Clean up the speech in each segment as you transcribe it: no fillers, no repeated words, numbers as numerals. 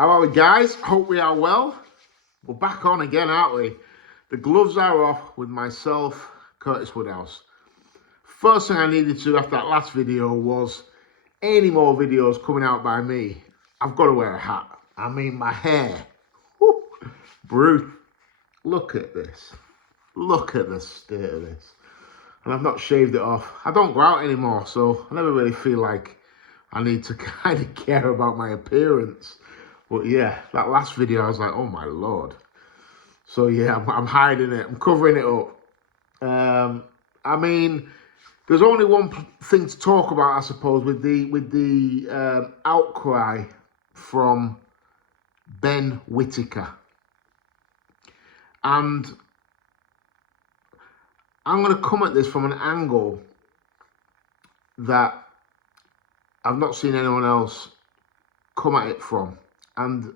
How are we, guys? Hope we are well. We're back on again, aren't we? The gloves are off with myself, Curtis Woodhouse. First thing I needed to do after that last video was any more videos coming out by me. I've got to wear a hat. I mean, my hair. Whew, brute. Look at this. Look at the state of this. And I've not shaved it off. I don't go out anymore, so I never really feel like I need to kind of care about my appearance. But yeah, that last video, I was like, oh my Lord. So yeah, I'm hiding it. I'm covering it up. I mean, there's only one thing to talk about, I suppose, with the outcry from Ben Whittaker. And I'm going to come at this from an angle that I've not seen anyone else come at it from. And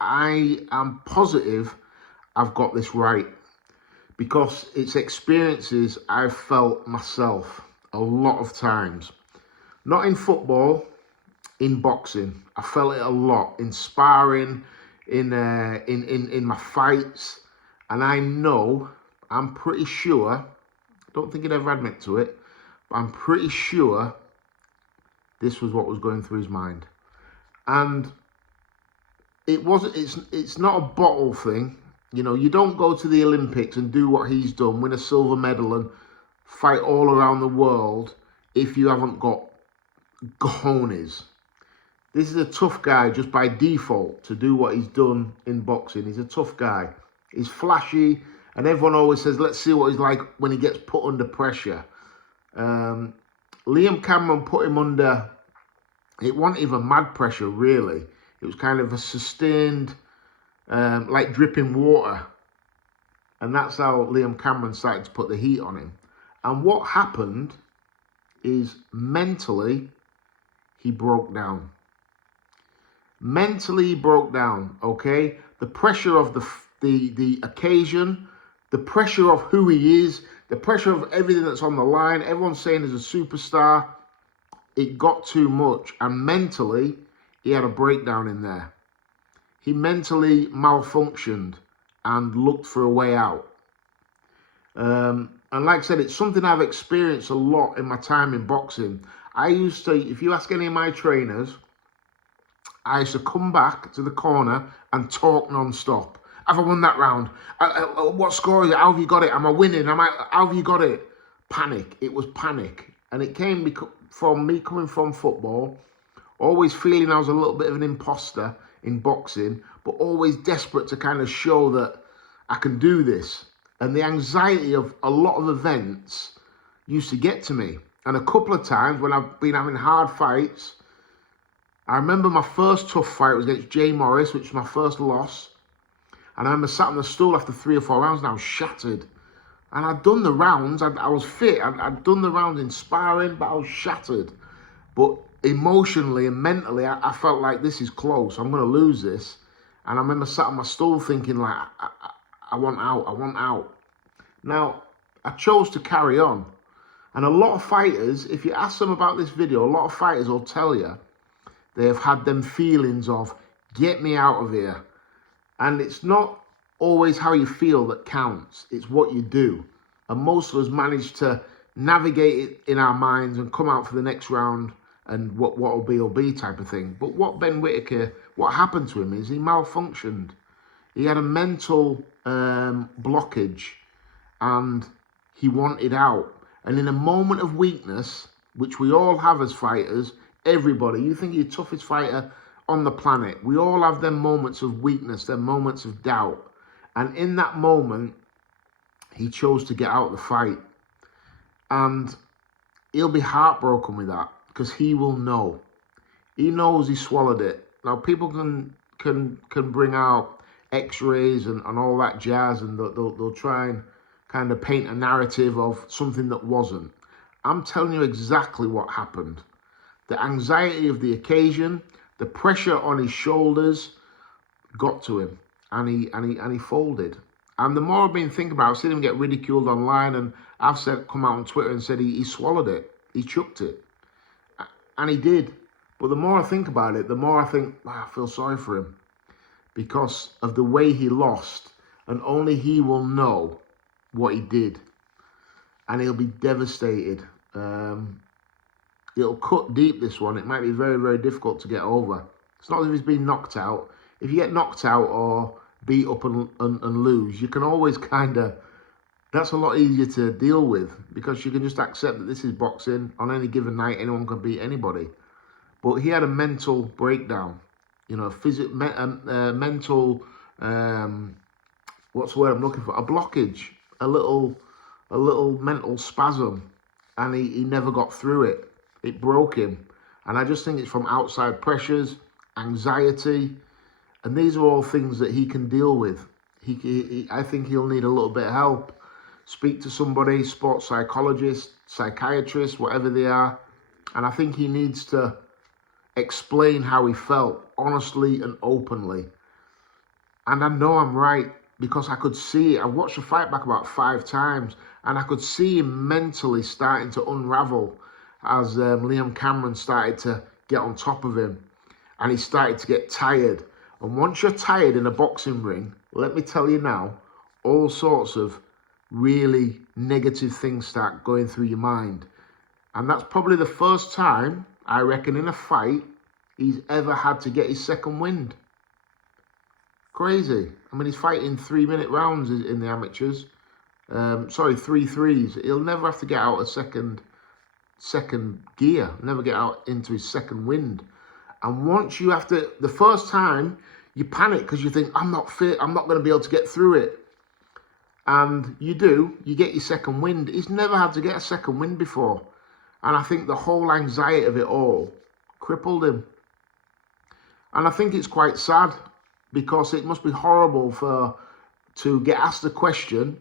I am positive I've got this right, because it's experiences I've felt myself a lot of times. Not in football, in boxing. I felt it a lot in sparring, in my fights. And I know, I'm pretty sure, I don't think he'd ever admit to it, but I'm pretty sure this was what was going through his mind. And it's not a bottle thing. You know, you don't go to the Olympics and do what he's done, win a silver medal and fight all around the world if you haven't got cojones. This is a tough guy just by default to do what he's done in boxing. He's a tough guy. He's flashy, and everyone always says, let's see what he's like when he gets put under pressure. Liam Cameron put him under, it wasn't even mad pressure, really. It was kind of a sustained, like dripping water. And that's how Liam Cameron started to put the heat on him. And what happened is mentally, he broke down. Mentally, he broke down, okay? The pressure of the occasion, the pressure of who he is, the pressure of everything that's on the line, everyone's saying he's a superstar. It got too much. And mentally, he had a breakdown in there. He mentally malfunctioned and looked for a way out. And like I said, it's something I've experienced a lot in my time in boxing. I used to, if you ask any of my trainers, I used to come back to the corner and talk non-stop. Have I won that round? What score is it? How have you got it? Am I winning? How have you got it? Panic. It was panic. And it came from me coming from football, always feeling I was a little bit of an imposter in boxing, but always desperate to kind of show that I can do this. And the anxiety of a lot of events used to get to me. And a couple of times when I've been having hard fights, I remember my first tough fight was against Jay Morris, which was my first loss. And I remember sat on the stool after 3 or 4 rounds and I was shattered. And I'd done the rounds, I was fit, I'd done the rounds in sparring, but I was shattered. But emotionally and mentally, I felt like this is close. I'm going to lose this. And I remember sat on my stool thinking, like, I want out. I want out. Now, I chose to carry on. And a lot of fighters, if you ask them about this video, a lot of fighters will tell you they've had them feelings of, get me out of here. And it's not always how you feel that counts. It's what you do. And most of us manage to navigate it in our minds and come out for the next round and what will be type of thing. But what Ben Whittaker, what happened to him is he malfunctioned. He had a mental blockage and he wanted out. And in a moment of weakness, which we all have as fighters, everybody, you think you're the toughest fighter on the planet, we all have them moments of weakness, them moments of doubt. And in that moment, he chose to get out of the fight. And he'll be heartbroken with that, because he will know. He knows he swallowed it. Now, people can bring out x-rays and all that jazz, and they'll try and kind of paint a narrative of something that wasn't. I'm telling you exactly what happened. The anxiety of the occasion, the pressure on his shoulders got to him, and he folded. And the more I've been thinking about it, I've seen him get ridiculed online, and I've come out on Twitter and said he swallowed it. He chucked it. And he did. But the more I think about it, the more I think, wow, I feel sorry for him because of the way he lost, and only he will know what he did, and he'll be devastated. It'll cut deep, this one. It might be very, very difficult to get over. It's not as if he's been knocked out. If you get knocked out or beat up and lose, you can always kind of, that's a lot easier to deal with because you can just accept that this is boxing. On any given night, anyone can beat anybody. But he had a mental breakdown, you know, mental, what's the word I'm looking for? A blockage, a little mental spasm, and he never got through it. It broke him. And I just think it's from outside pressures, anxiety, and these are all things that he can deal with. I think he'll need a little bit of help. Speak to somebody, sports psychologist, psychiatrist, whatever they are. And I think he needs to explain how he felt, honestly and openly. And I know I'm right because I could see it. I watched the fight back about 5 times, and I could see him mentally starting to unravel as Liam Cameron started to get on top of him, and he started to get tired. And once you're tired in a boxing ring, let me tell you now, all sorts of really negative things start going through your mind. And that's probably the first time, I reckon, in a fight, he's ever had to get his second wind. Crazy. I mean, he's fighting 3-minute rounds in the amateurs. 3 threes. He'll never have to get out a second gear, never get out into his second wind. And once you have to, the first time, you panic because you think, I'm not fit, I'm not going to be able to get through it. And you do, you get your second wind. He's never had to get a second wind before. And I think the whole anxiety of it all crippled him. And I think it's quite sad because it must be horrible to get asked a question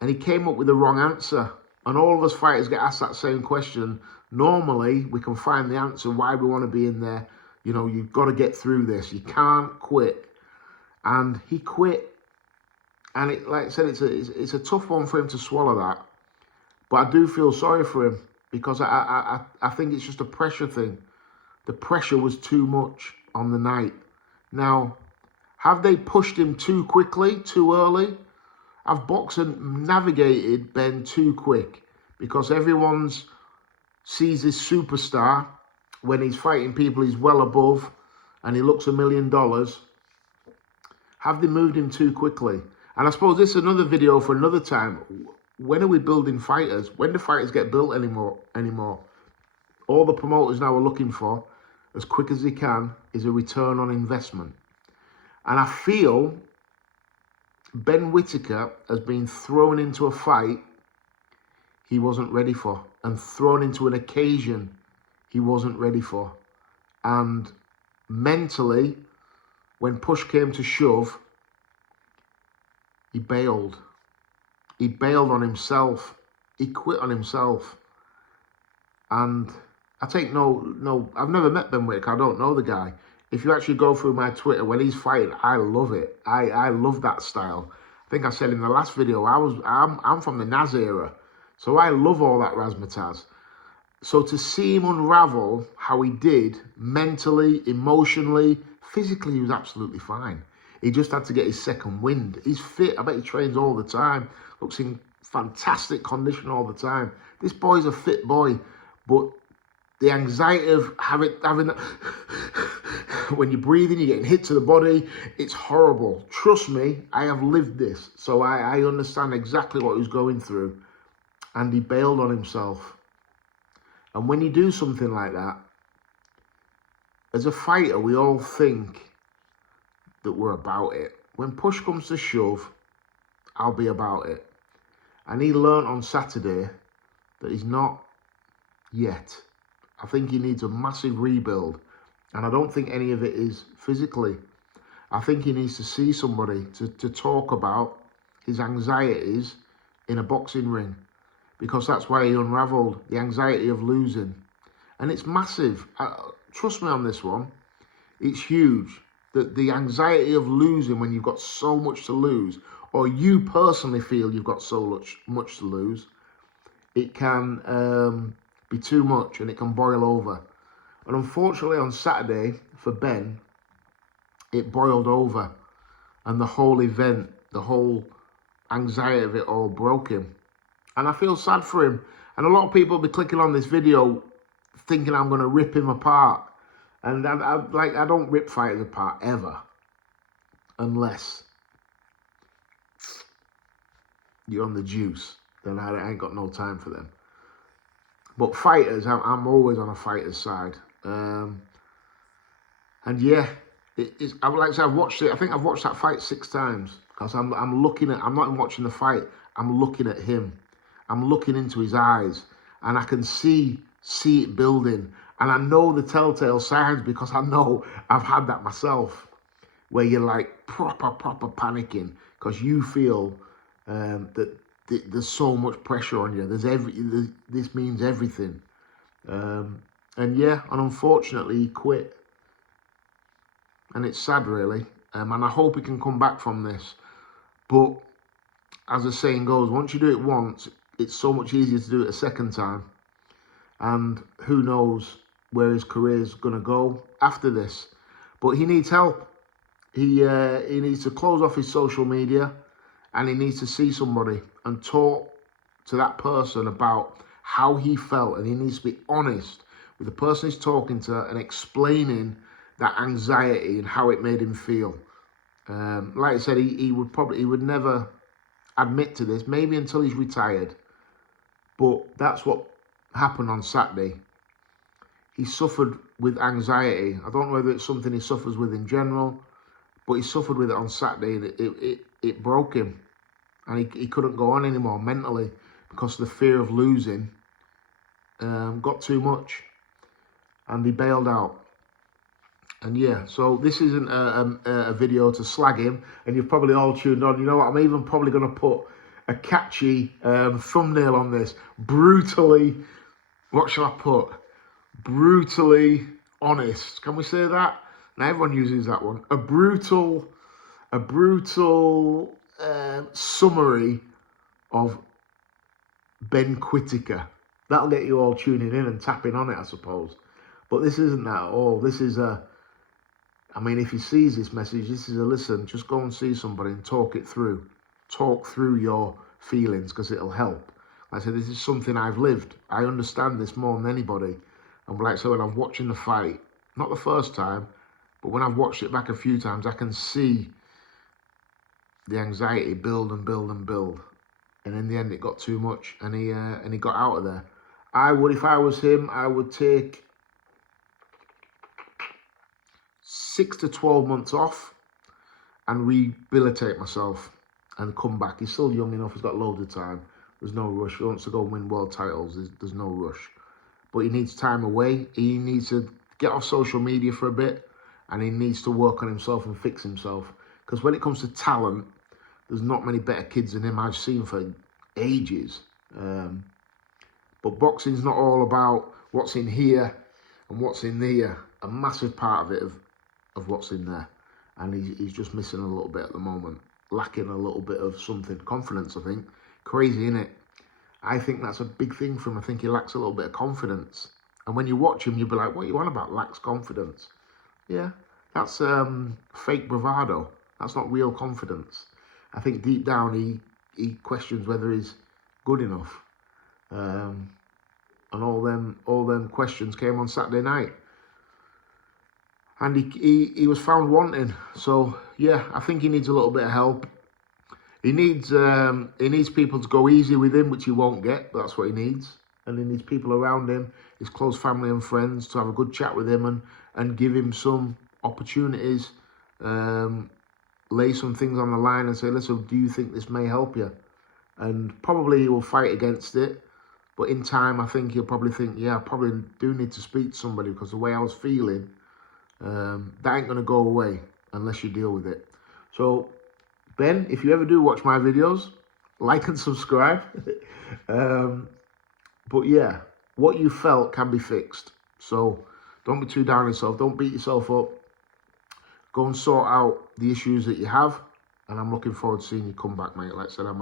and he came up with the wrong answer. And all of us fighters get asked that same question. Normally, we can find the answer why we want to be in there. You know, you've got to get through this. You can't quit. And he quit. And it, like I said, it's a tough one for him to swallow that. But I do feel sorry for him because I think it's just a pressure thing. The pressure was too much on the night. Now, have they pushed him too quickly, too early? Have boxing navigated Ben too quick? Because everyone sees this superstar when he's fighting people he's well above and he looks $1 million. Have they moved him too quickly? And I suppose this is another video for another time. When are we building fighters? When do fighters get built anymore? All the promoters now are looking for, as quick as they can, is a return on investment. And I feel Ben Whittaker has been thrown into a fight he wasn't ready for, and thrown into an occasion he wasn't ready for. And mentally, when push came to shove, he bailed. He bailed on himself. He quit on himself. And I take no, I've never met Ben Whittaker. I don't know the guy. If you actually go through my Twitter, when he's fighting, I love it. I love that style. I think I said in the last video, I'm from the Naz era. So I love all that razzmatazz. So to see him unravel how he did, mentally, emotionally, physically, he was absolutely fine. He just had to get his second wind. He's fit. I bet he trains all the time. Looks in fantastic condition all the time. This boy's a fit boy. But the anxiety of having that, when you're breathing, you're getting hit to the body, it's horrible. Trust me, I have lived this. So I understand exactly what he was going through. And he bailed on himself. And when you do something like that, as a fighter, we all think that we're about it. When push comes to shove, I'll be about it. And he learned on Saturday that he's not yet. I think he needs a massive rebuild. And I don't think any of it is physically. I think he needs to see somebody to talk about his anxieties in a boxing ring. Because that's why he unravelled, the anxiety of losing. And it's massive. Trust me on this one. It's huge. The anxiety of losing when you've got so much to lose, or you personally feel you've got so much to lose, it can be too much and it can boil over. And unfortunately on Saturday, for Ben, it boiled over. And the whole event, the whole anxiety of it all broke him. And I feel sad for him. And a lot of people will be clicking on this video thinking I'm going to rip him apart. And I don't rip fighters apart ever. Unless you're on the juice. Then I ain't got no time for them. But fighters, I'm always on a fighter's side. And yeah, like I said, I've watched it. I think I've watched that fight 6 times. Because I'm looking at, I'm not even watching the fight. I'm looking at him. I'm looking into his eyes. And I can see it building. And I know the telltale signs because I know I've had that myself. Where you're like proper panicking. Because you feel that there's so much pressure on you. This means everything. And yeah, and unfortunately he quit. And it's sad, really. And I hope he can come back from this. But as the saying goes, once you do it once, it's so much easier to do it a second time. And who knows where his career is going to go after this. But he needs help. He needs to close off his social media. And he needs to see somebody and talk to that person about how he felt. And he needs to be honest with the person he's talking to and explaining that anxiety and how it made him feel. Like I said, he would never admit to this, maybe until he's retired. But that's what happened on Saturday. He suffered with anxiety. I don't know whether it's something he suffers with in general, but he suffered with it on Saturday, and it broke him. And he couldn't go on anymore mentally because the fear of losing got too much. And he bailed out. And yeah, so this isn't a video to slag him. And you've probably all tuned on. You know what? I'm even probably going to put a catchy thumbnail on this. Brutally, what shall I put? Brutally honest. Can we say that? Now everyone uses that one. A brutal summary of Ben Quittaker. That'll get you all tuning in and tapping on it, I suppose. But this isn't that at all. This is I mean, if he sees this message, this is a listen. Just go and see somebody and talk it through. Talk through your feelings because it'll help. Like I said, this is something I've lived. I understand this more than anybody. And like I said, when I'm watching the fight, not the first time, but when I've watched it back a few times, I can see the anxiety build and build and build. And in the end, it got too much, and he got out of there. I would, if I was him, I would take 6 to 12 months off and rehabilitate myself and come back. He's still young enough. He's got loads of time. There's no rush. He wants to go and win world titles. There's no rush. But he needs time away. He needs to get off social media for a bit, and he needs to work on himself and fix himself. Because when it comes to talent, there's not many better kids than him I've seen for ages. But boxing's not all about what's in here and what's in there. A massive part of it of what's in there. And he's just missing a little bit at the moment. Lacking a little bit of something. Confidence, I think. Crazy, innit? I think that's a big thing for him. I think he lacks a little bit of confidence. And when you watch him, you'll be like, what are you on about? Lacks confidence. Yeah, that's fake bravado. That's not real confidence. I think deep down he questions whether he's good enough. And all them questions came on Saturday night. And he was found wanting. So yeah, I think he needs a little bit of help. He needs people to go easy with him, which he won't get, but that's what he needs. And he needs people around him, his close family and friends, to have a good chat with him and give him some opportunities, lay some things on the line and say, listen, do you think this may help you? And probably he will fight against it. But in time, I think he'll probably think, yeah, I probably do need to speak to somebody because the way I was feeling, that ain't going to go away unless you deal with it. So, Ben, if you ever do watch my videos, like and subscribe. But yeah, what you felt can be fixed. So don't be too down on yourself. Don't beat yourself up. Go and sort out the issues that you have. And I'm looking forward to seeing you come back, mate. Like I said, I'm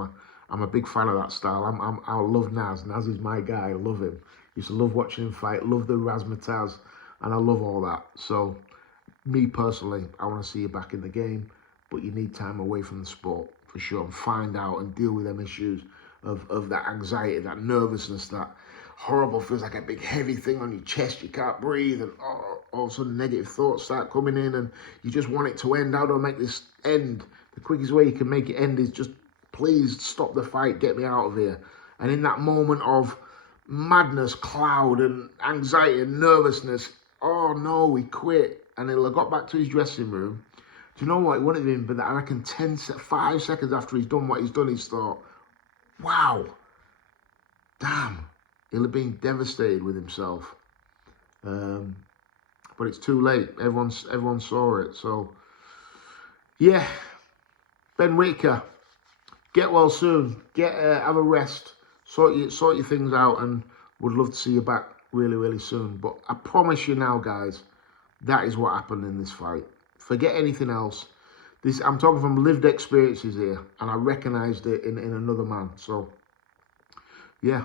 a big fan of that style. I love Naz. Naz is my guy. I love him. Used to love watching him fight. Love the razzmatazz and I love all that. So, me personally, I want to see you back in the game, but you need time away from the sport for sure, and find out and deal with them issues of that anxiety, that nervousness, that horrible, feels like a big heavy thing on your chest, you can't breathe, and all of a sudden negative thoughts start coming in, and you just want it to end. How do I make this end? The quickest way you can make it end is just, please stop the fight, get me out of here. And in that moment of madness, cloud, and anxiety and nervousness, oh no, he quit. And he'll have got back to his dressing room. Do you know what? It wouldn't have been, but I reckon 5 seconds after he's done what he's done, he's thought, wow, damn, he'll have been devastated with himself. But it's too late. Everyone saw it. So, yeah, Ben Whittaker, get well soon. Have a rest. Sort your things out, and would love to see you back really, really soon. But I promise you now, guys, that is what happened in this fight. Forget anything else. I'm talking from lived experiences here, and I recognised it in another man. So, yeah,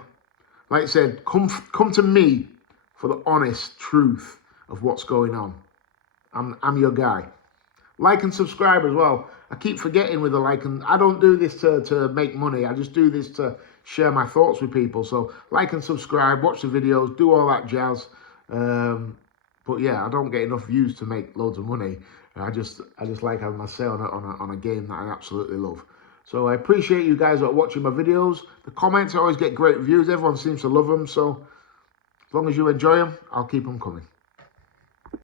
like I said, come to me for the honest truth of what's going on. I'm your guy. Like and subscribe as well. I keep forgetting with the like, and I don't do this to make money. I just do this to share my thoughts with people. So like and subscribe, watch the videos, do all that jazz. But yeah, I don't get enough views to make loads of money. I just like having my say on a game that I absolutely love. So I appreciate you guys that are watching my videos. The comments, I always get great reviews. Everyone seems to love them. So as long as you enjoy them, I'll keep them coming.